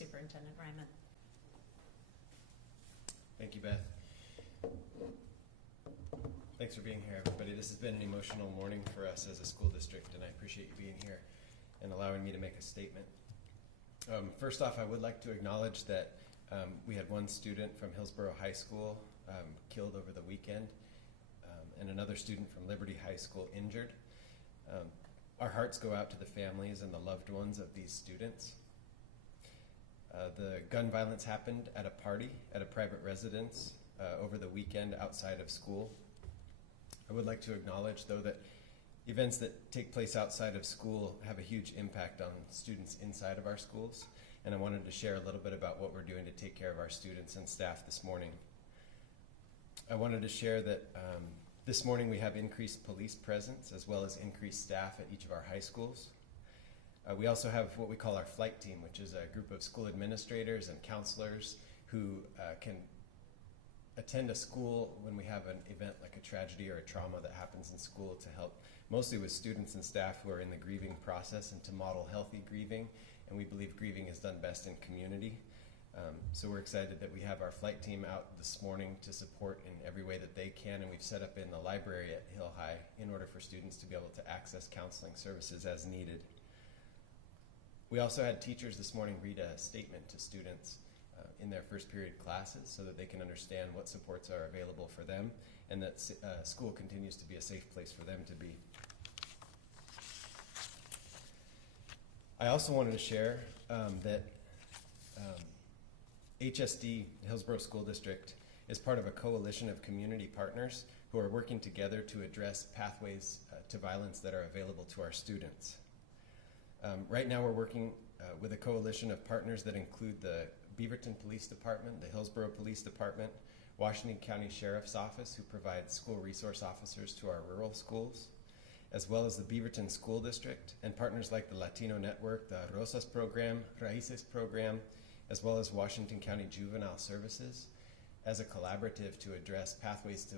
Superintendent Ryman. Thank you, Beth. Thanks for being here, everybody. This has been an emotional morning for us as a school district, and I appreciate you being here and allowing me to make a statement. First off, I would like to acknowledge that we had one student from Hillsboro High School killed over the weekend, and another student from Liberty High School injured. Our hearts go out to the families and the loved ones of these students. The gun violence happened at a party at a private residence over the weekend outside of school. I would like to acknowledge, though, that events that take place outside of school have a huge impact on students inside of our schools, and I wanted to share a little bit about what we're doing to take care of our students and staff this morning. I wanted to share that this morning we have increased police presence as well as increased staff at each of our high schools. We also have what we call our flight team, which is a group of school administrators and counselors who can attend a school when we have an event like a tragedy or a trauma that happens in school to help mostly with students and staff who are in the grieving process and to model healthy grieving. And we believe grieving is done best in community. So we're excited that we have our flight team out this morning to support in every way that they can, and we've set up in the library at Hill High in order for students to be able to access counseling services as needed. We also had teachers this morning read a statement to students in their first period classes so that they can understand what supports are available for them and that school continues to be a safe place for them to be. I also wanted to share that HSD, Hillsboro School District, is part of a coalition of community partners who are working together to address pathways to violence that are available to our students. Right now we're working with a coalition of partners that include the Beaverton Police Department, the Hillsboro Police Department, Washington County Sheriff's Office, who provides school resource officers to our rural schools, as well as the Beaverton School District, and partners like the Latino Network, the Rosas Program, Raices Program, as well as Washington County Juvenile Services, as a collaborative to address pathways to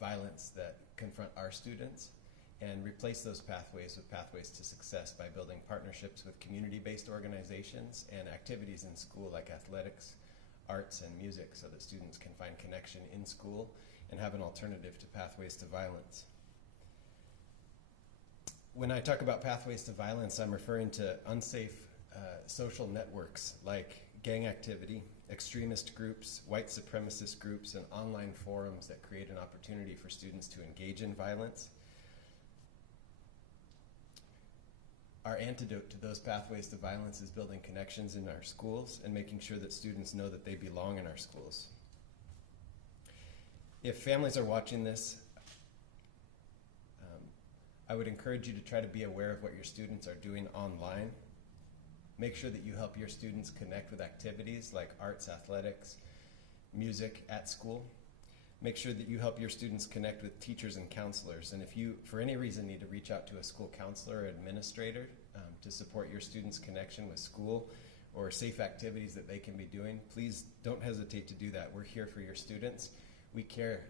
violence that confront our students and replace those pathways with pathways to success by building partnerships with community-based organizations and activities in school like athletics, arts, and music so that students can find connection in school and have an alternative to pathways to violence. When I talk about pathways to violence, I'm referring to unsafe social networks like gang activity, extremist groups, white supremacist groups, and online forums that create an opportunity for students to engage in violence. Our antidote to those pathways to violence is building connections in our schools and making sure that students know that they belong in our schools. If families are watching this, I would encourage you to try to be aware of what your students are doing online. Make sure that you help your students connect with activities like arts, athletics, music at school. Make sure that you help your students connect with teachers and counselors. And if you, for any reason, need to reach out to a school counselor or administrator to support your students' connection with school or safe activities that they can be doing, please don't hesitate to do that. We're here for your students. We care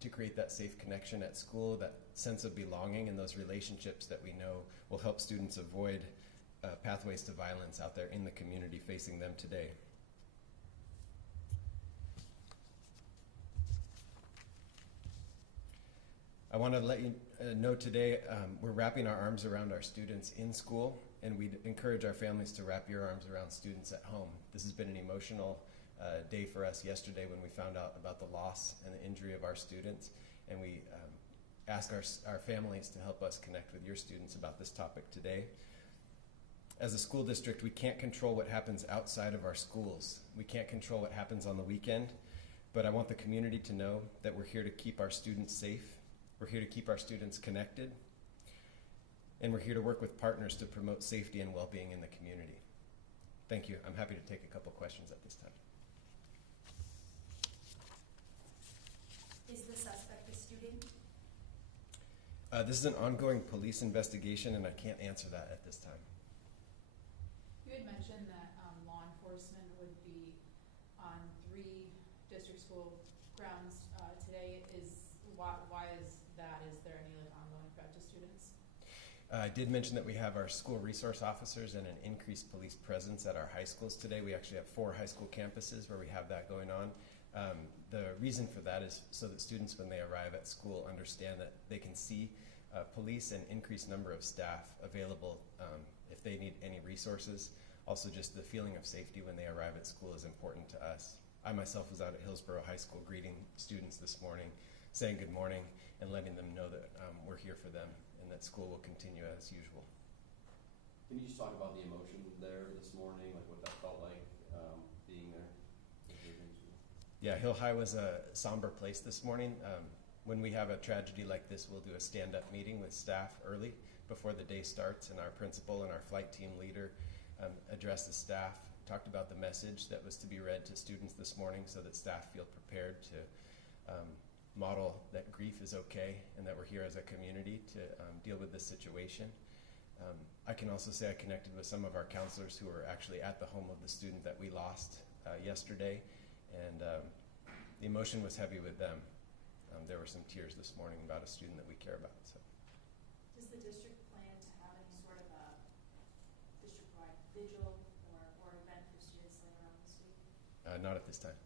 to create that safe connection at school, that sense of belonging, and those relationships that we know will help students avoid pathways to violence out there in the community facing them today. I want to let you know today we're wrapping our arms around our students in school, and we'd encourage our families to wrap your arms around students at home. This has been an emotional day for us yesterday when we found out about the loss and the injury of our students, and we ask our families to help us connect with your students about this topic today. As a school district, we can't control what happens outside of our schools. We can't control what happens on the weekend, but I want the community to know that we're here to keep our students safe. We're here to keep our students connected, and we're here to work with partners to promote safety and well-being in the community. Thank you. I'm happy to take a couple questions at this time. Is the suspect a student? This is an ongoing police investigation, and I can't answer that at this time. You had mentioned that law enforcement would be on 3 district school grounds today. Why is that? Is there any ongoing threat to students? I did mention that we have our school resource officers and an increased police presence at our high schools today. We actually have 4 high school campuses where we have that going on. The reason for that is so that students, when they arrive at school, understand that they can see police and increased number of staff available if they need any resources. Also, just the feeling of safety when they arrive at school is important to us. I myself was out at Hillsboro High School greeting students this morning, saying good morning and letting them know that we're here for them and that school will continue as usual. Can you just talk about the emotion there this morning, like what that felt like being there? Yeah, Hill High was a somber place this morning. When we have a tragedy like this, we'll do a stand-up meeting with staff early before the day starts, and our principal and our flight team leader addressed the staff, talked about the message that was to be read to students this morning so that staff feel prepared to model that grief is okay and that we're here as a community to deal with this situation. I can also say I connected with some of our counselors who were actually at the home of the student that we lost yesterday, and the emotion was heavy with them. There were some tears this morning about a student that we care about. So. Does the district plan to have any sort of a district-wide vigil or event for students later on this week? Not at this time.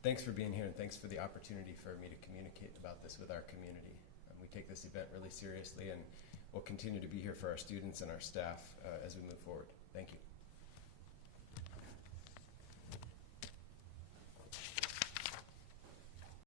Thanks for being here, and thanks for the opportunity for me to communicate about this with our community. We take this event really seriously, and we'll continue to be here for our students and our staff as we move forward. Thank you.